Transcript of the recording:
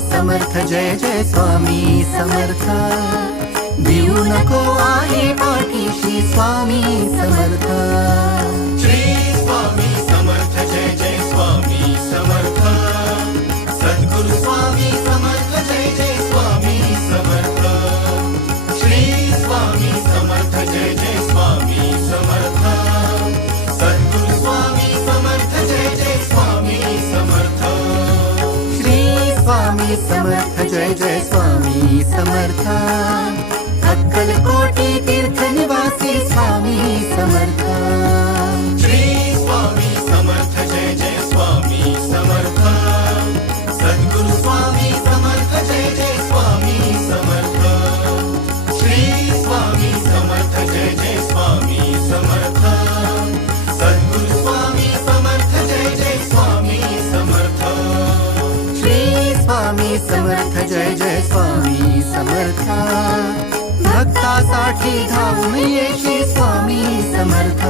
समर्थ जय जय स्वामी समर्थ भिवू नको आहे पाठीशी स्वामी समर्थ श्री स्वामी समर्थ जय जय स्वामी समर्थ सद्गुरु स्वामी समर्थ जय जय स्वामी समर्थ श्री स्वामी समर्थ जय जय स्वामी समर्थ सद्गुरु स्वामी समर्थ जय जय स्वामी समर्थ श्री स्वामी समर्थ जय जय स्वामी समर्थ अक्कलकोटी तीर्थ निवासी स्वामी समर्थ श्री स्वामी समर्थ जय जय स्वामी समर्थ सद्गुरु स्वामी समर्थ जय जय स्वामी समर्थ श्री स्वामी समर्थ जय जय स्वामी समर्थ सद्गुरु स्वामी समर्थ जय जय स्वामी समर्थ श्री स्वामी समर्थ जय जय स्वामी समर्थ भक्तासाठी धावून येशी स्वामी समर्थ